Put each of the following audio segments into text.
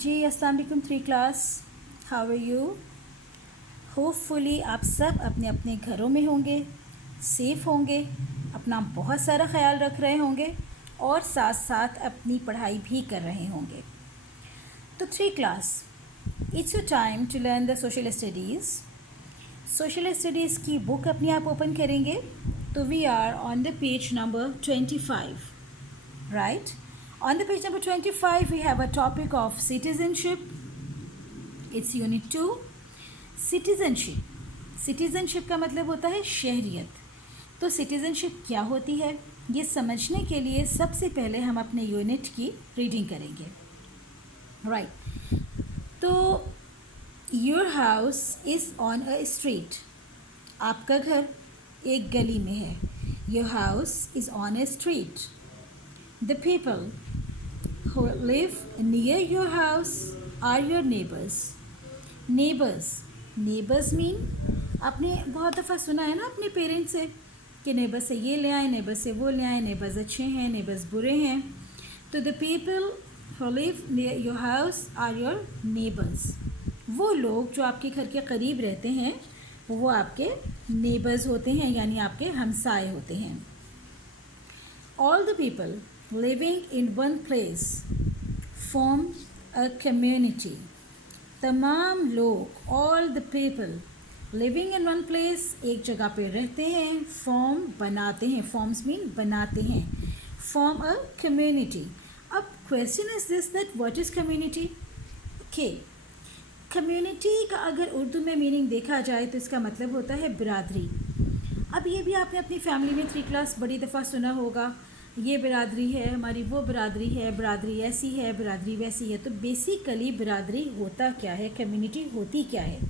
जी अस्सलाम वालेकुम 3 class, how are you. Hopefully आप सब अपने अपने घरों में होंगे, सेफ़ होंगे, अपना बहुत सारा ख्याल रख रहे होंगे और साथ साथ अपनी पढ़ाई भी कर रहे होंगे। तो 3 class, it's your time to learn the social studies. Social studies की बुक अपनी आप ओपन करेंगे तो we are on the page number 25, right? On the page number 25 we have a topic of citizenship. It's unit 2, citizenship. Citizenship का मतलब होता है शहरियत। तो citizenship क्या होती है ये समझने के लिए सबसे पहले हम अपने यूनिट की रीडिंग करेंगे, राइट। तो your house is on a street. आपका घर एक गली में है। Your house is on a street. The people who live near your house are your neighbors. Neighbors mean आपने बहुत दफ़ा सुना है ना अपने पेरेंट्स से कि नेबर से ये ले आए, नेबर से वो ले आए, नेबर्स अच्छे हैं, नेबर्स बुरे हैं। तो the people who live near your house are your neighbors. वो लोग जो आपके घर के करीब रहते हैं वो आपके नेबर्स होते हैं, यानी आपके हमसाए होते हैं। All the people living in one place form a community. तमाम लोग, all the people living in one place, एक जगह पे रहते हैं, form बनाते हैं, forms mean बनाते हैं, form a community. अब question is this that what is community? Okay, community का अगर उर्दू में मीनिंग देखा जाए तो इसका मतलब होता है बिरादरी। अब ये भी आपने अपनी फैमिली में 3 क्लास बड़ी दफ़ा सुना होगा, ये बिरादरी है हमारी, वो बिरादरी है, बिरादरी ऐसी है, बिरादरी वैसी है। तो बेसिकली बिरादरी होता क्या है, कम्युनिटी होती क्या है।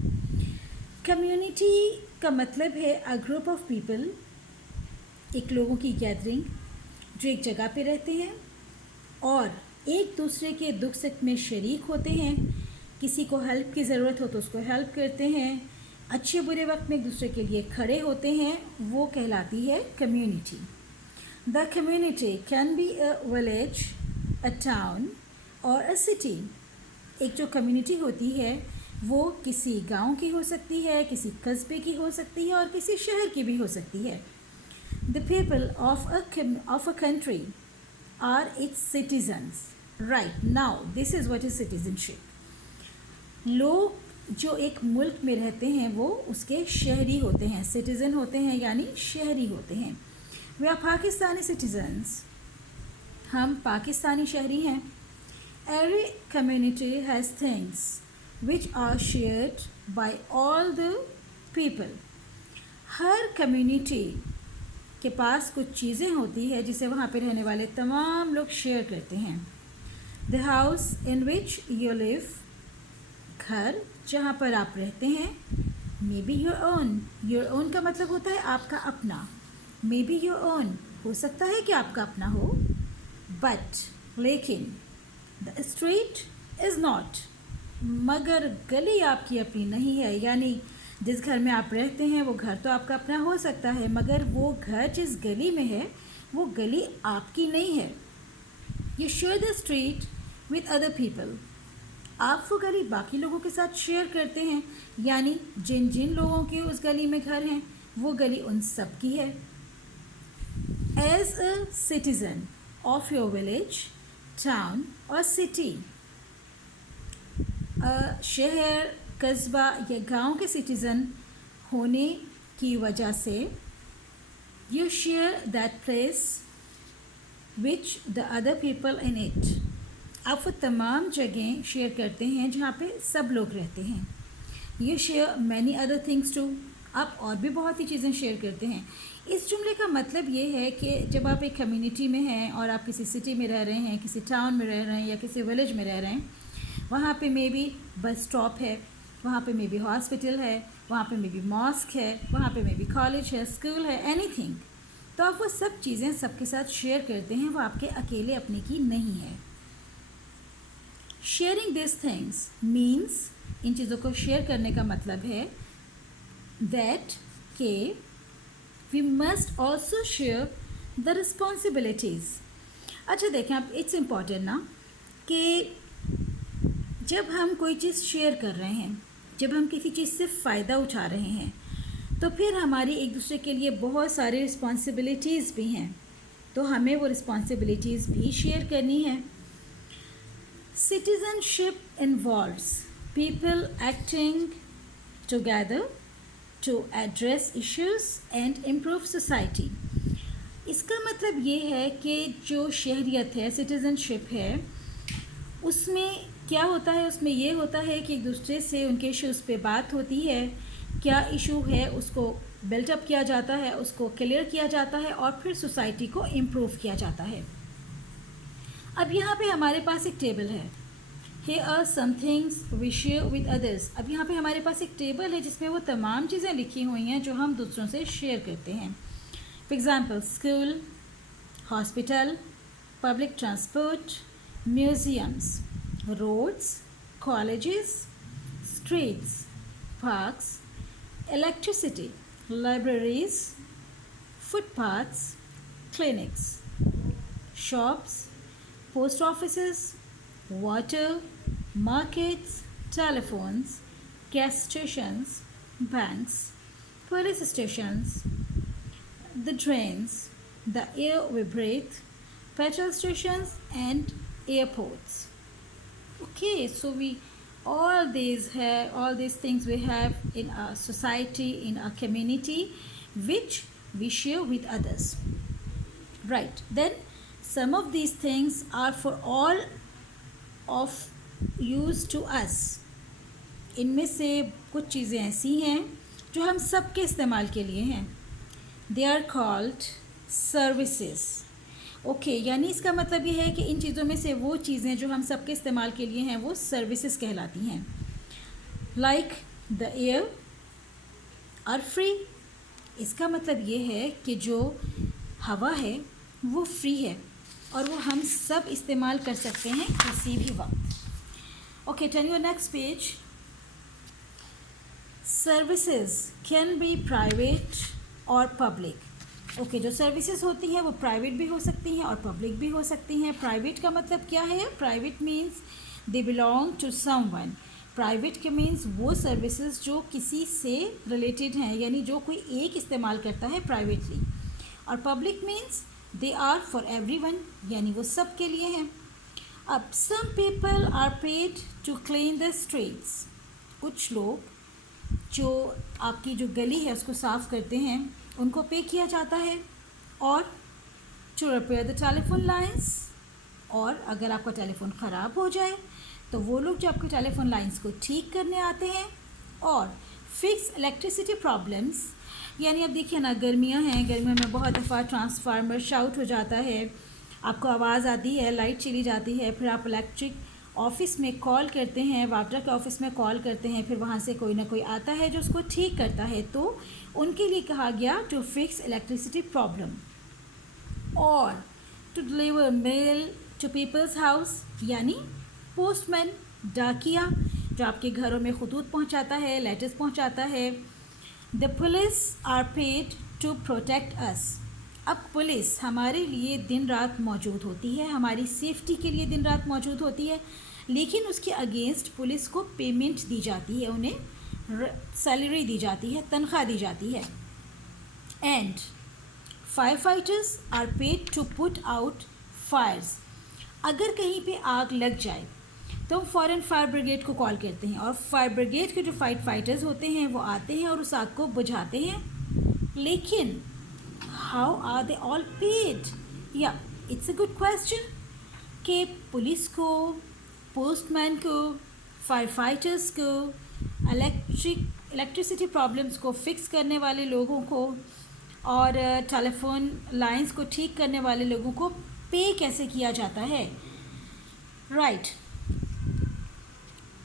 कम्युनिटी का मतलब है अ ग्रुप ऑफ पीपल, एक लोगों की गैदरिंग जो एक जगह पे रहते हैं और एक दूसरे के दुख सुख में शरीक होते हैं। किसी को हेल्प की ज़रूरत हो तो उसको हेल्प करते हैं, अच्छे बुरे वक्त में एक दूसरे के लिए खड़े होते हैं, वो कहलाती है community. The community can be a village, a town or a city. एक जो कम्युनिटी होती है वो किसी गांव की हो सकती है, किसी कस्बे की हो सकती है और किसी शहर की भी हो सकती है। The people of a country are its citizens. Right, now this is what is citizenship. लोग जो एक मुल्क में रहते हैं वो उसके शहरी होते हैं, सिटीज़न होते हैं यानी शहरी होते हैं। वी आर पाकिस्तानी सिटीजन्स, हम पाकिस्तानी शहरी हैं। Every community has things which are shared by all the people. हर कम्युनिटी के पास कुछ चीज़ें होती है जिसे वहाँ पे रहने वाले तमाम लोग शेयर करते हैं। The house in which you live, घर जहाँ पर आप रहते हैं। May be your own, your own का मतलब होता है आपका अपना। मे बी योर ओन हो सकता है कि आपका अपना हो, बट लेकिन द स्ट्रीट इज़ नॉट, मगर गली आपकी अपनी नहीं है। यानी जिस घर में आप रहते हैं वो घर तो आपका अपना हो सकता है, मगर वो घर जिस गली में है वो गली आपकी नहीं है। You share the street with other people, आप वो गली बाकी लोगों के साथ शेयर करते हैं, यानी जिन जिन लोगों के उस गली में घर हैं वो गली उन सब की है। As a citizen of your village, town or city, शहर, कस्बा या गांव के सिटीज़न होने की वजह से you share that place which the other people in it. आप वो तमाम जगह शेयर करते हैं जहाँ पे सब लोग रहते हैं। You share many other things too. आप और भी बहुत ही चीज़ें शेयर करते हैं। इस जुमले का मतलब ये है कि जब आप एक कम्युनिटी में हैं और आप किसी सिटी में रह रहे हैं, किसी टाउन में रह रहे हैं या किसी विलेज में रह रहे हैं, वहाँ पे मे बी बस स्टॉप है, वहाँ पे मे बी हॉस्पिटल है, वहाँ पे मे बी मॉस्क है, वहाँ पे मे बी कॉलेज है, स्कूल है, एनीथिंग। तो आप वो सब चीज़ें सबके साथ शेयर करते हैं, वो आपके अकेले अपने की नहीं है। शेयरिंग दिस थिंग्स मीन्स, इन चीज़ों को शेयर करने का मतलब है दैट के we must also share the responsibilities. अच्छा देखें आप, इट्स इम्पॉर्टेंट ना कि जब हम कोई चीज़ शेयर कर रहे हैं, जब हम किसी चीज़ से फ़ायदा उठा रहे हैं, तो फिर हमारी एक दूसरे के लिए बहुत सारी रिस्पॉन्सिबिलिटीज़ भी हैं, तो हमें वो रिस्पॉन्सिबिलिटीज़ भी शेयर करनी है. Citizenship involves people acting together to address issues and improve society. इसका मतलब ये है कि जो शहरियत है, सिटीज़नशिप है, उसमें क्या होता है, उसमें ये होता है कि एक दूसरे से उनके इश्यूज़ पे बात होती है, क्या इशू है उसको बिल्टअप किया जाता है, उसको क्लियर किया जाता है और फिर सोसाइटी को इम्प्रूव किया जाता है. अब यहाँ पे हमारे पास एक टेबल है. Here are some things we share with others. अब यहाँ पे हमारे पास एक टेबल है जिसमें वो तमाम चीज़ें लिखी हुई हैं जो हम दूसरों से शेयर करते हैं. For example, school, hospital, public transport, museums, roads, colleges, streets, parks, electricity, libraries, footpaths, clinics, shops, post offices, water, markets, telephones, gas stations, banks, police stations, the drains, the air we breathe, petrol stations and airports. Okay, so all these things we have in our society, in our community, which we share with others. Right, then some of these things are for all of use to us. इनमें से कुछ चीज़ें ऐसी हैं जो हम सब के इस्तेमाल के लिए हैं. They are called services. Okay, यानी इसका मतलब ये है कि इन चीज़ों में से वो चीज़ें जो हम सब के इस्तेमाल के लिए हैं वो सर्विसेज कहलाती हैं. Like the air are free. इसका मतलब ये है कि जो हवा है वो फ्री है और वो हम सब इस्तेमाल कर सकते हैं किसी भी वक्त. Okay, turn your next page. Services can be private और पब्लिक. ओके, जो सर्विसेज होती हैं वो प्राइवेट भी हो सकती हैं और पब्लिक भी हो सकती हैं. प्राइवेट का मतलब क्या है? Private means they belong to someone. Private के मीन्स वो सर्विसेज जो किसी से रिलेटेड हैं, यानी जो कोई एक इस्तेमाल करता है प्राइवेटली. और public means they are for everyone, यानी वो सब के लिए हैं. अब some people are paid to clean the streets. कुछ लोग जो आपकी जो गली है उसको साफ़ करते हैं उनको पे किया जाता है. और to repair the telephone lines. और अगर आपका टेलीफोन ख़राब हो जाए तो वो लोग जो आपके टेलीफोन लाइन्स को ठीक करने आते हैं. और फिक्स इलेक्ट्रिसिटी प्रॉब्लम्स, यानी अब देखिए ना, गर्मियां हैं, गर्मियों में बहुत दफ़ा ट्रांसफार्मर शाउट हो जाता है, आपको आवाज़ आती है, लाइट चली जाती है, फिर आप इलेक्ट्रिक ऑफ़िस में कॉल करते हैं, वाटर के ऑफ़िस में कॉल करते हैं, फिर वहाँ से कोई ना कोई आता है जो उसको ठीक करता है. तो उनके लिए कहा गया टू फिक्स इलेक्ट्रिसिटी प्रॉब्लम. और to deliver mail to peoples house, यानी पोस्टमैन, डाकिया, जो आपके घरों में खतूत पहुँचाता है, लेटर्स पहुँचाता है. The police are paid to protect us. अब पुलिस हमारे लिए दिन रात मौजूद होती है, हमारी सेफ्टी के लिए दिन रात मौजूद होती है, लेकिन उसके अगेंस्ट पुलिस को पेमेंट दी जाती है, उन्हें सैलरी दी जाती है, तनख्वाह दी जाती है. And firefighters are paid to put out fires. अगर कहीं पे आग लग जाए तो हम फ़ौरन फायर ब्रिगेड को कॉल करते हैं और फायर ब्रिगेड के जो फाइटर्स होते हैं वो आते हैं और उस आग को बुझाते हैं. लेकिन how are they all paid? Yeah it's a good question कि पुलिस को, पोस्टमैन को, फायर फाइटर्स को, इलेक्ट्रिसिटी प्रॉब्लम्स को फिक्स करने वाले लोगों को और टेलीफोन लाइंस को ठीक करने वाले लोगों को पे कैसे किया जाता है? Right,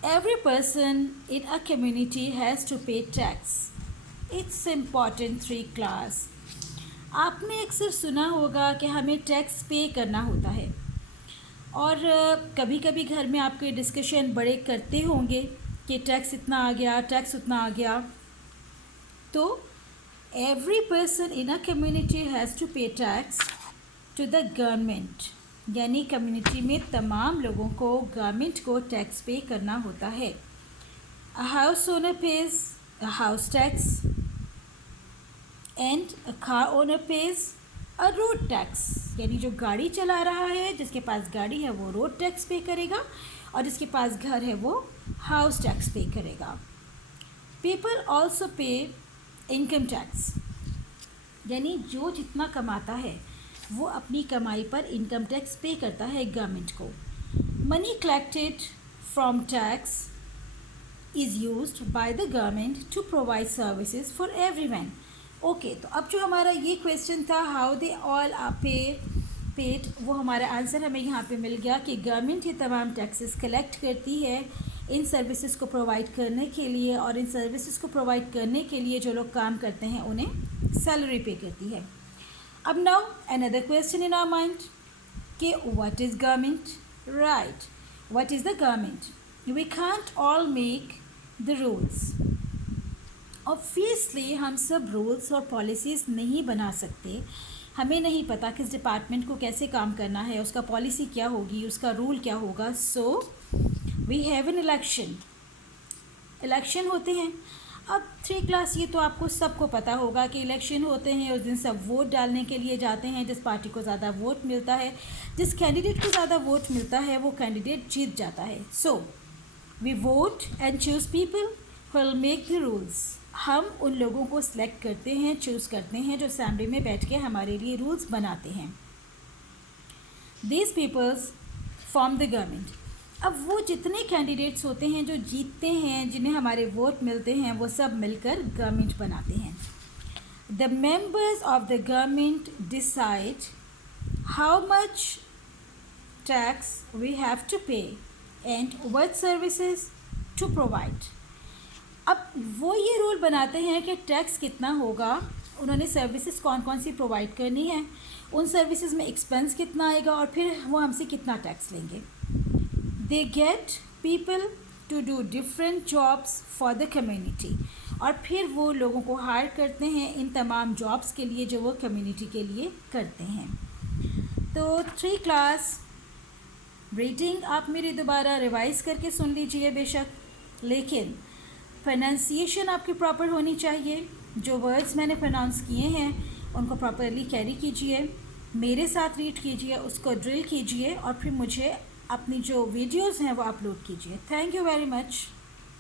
every person in a community has to pay tax. It's important 3 class. आपने अक्सर सुना होगा कि हमें टैक्स पे करना होता है और कभी कभी घर में आपके डिस्कशन बड़े करते होंगे कि टैक्स इतना आ गया, टैक्स उतना आ गया. तो every person in a community has to pay tax to the government. यानी कम्युनिटी में तमाम लोगों को गवर्नमेंट को टैक्स पे करना होता है. A house owner pays a house tax and a car owner pays a road tax. यानी जो गाड़ी चला रहा है, जिसके पास गाड़ी है वो रोड टैक्स पे करेगा और जिसके पास घर है वो हाउस टैक्स पे करेगा. People also pay income tax. यानी जो जितना कमाता है वो अपनी कमाई पर इनकम टैक्स पे करता है गवर्नमेंट को. Money collected from tax is used by the government to provide services for everyone. Okay, तो अब जो हमारा ये क्वेश्चन था how they all are paid, वो हमारा आंसर हमें यहाँ पे मिल गया कि गवर्नमेंट ये तमाम टैक्सेस कलेक्ट करती है इन सर्विसेज को प्रोवाइड करने के लिए, और इन सर्विसेज को प्रोवाइड करने के लिए जो लोग काम करते हैं उन्हें सैलरी पे करती है. अब now another question in our mind कि what is government. Right, what is the government. We can't all make the rules. Obviously हम सब रूल्स और पॉलिसीज़ नहीं बना सकते. हमें नहीं पता किस डिपार्टमेंट को कैसे काम करना है, उसका पॉलिसी क्या होगी, उसका रूल क्या होगा. So we have an election होते हैं. अब 3 क्लास ये तो आपको सबको पता होगा कि इलेक्शन होते हैं, उस दिन सब वोट डालने के लिए जाते हैं. जिस पार्टी को ज़्यादा वोट मिलता है, जिस कैंडिडेट को ज़्यादा वोट मिलता है वो कैंडिडेट जीत जाता है. So we vote and choose people who will make the rules. हम उन लोगों को सिलेक्ट करते हैं, चूज़ करते हैं जो असेंबली में बैठ के हमारे लिए रूल्स बनाते हैं. These peoples form the government. अब वो जितने कैंडिडेट्स होते हैं जो जीतते हैं, जिन्हें हमारे वोट मिलते हैं, वो सब मिलकर गवर्नमेंट बनाते हैं. The members of the government decide how much tax we have to pay and what services to provide. अब वो ये रूल बनाते हैं कि टैक्स कितना होगा, उन्होंने सर्विसेज कौन कौन सी प्रोवाइड करनी है, उन सर्विसेज में एक्सपेंस कितना आएगा और फिर वो हमसे कितना टैक्स लेंगे. They get people to do different jobs for the community. और फिर वो लोगों को हायर करते हैं इन तमाम जॉब्स के लिए जो वो कम्युनिटी के लिए करते हैं. तो 3 क्लास रीडिंग आप मेरी दोबारा रिवाइज़ करके सुन लीजिए बेशक, लेकिन प्रोनाउंसिएशन आपकी प्रॉपर होनी चाहिए. जो वर्ड्स मैंने प्रोनाउंस किए हैं उनको प्रॉपरली कैरी कीजिए, मेरे साथ रीड कीजिए, उसको ड्रिल कीजिए और फिर मुझे अपनी जो वीडियोज़ हैं वो अपलोड कीजिए. Thank you very much.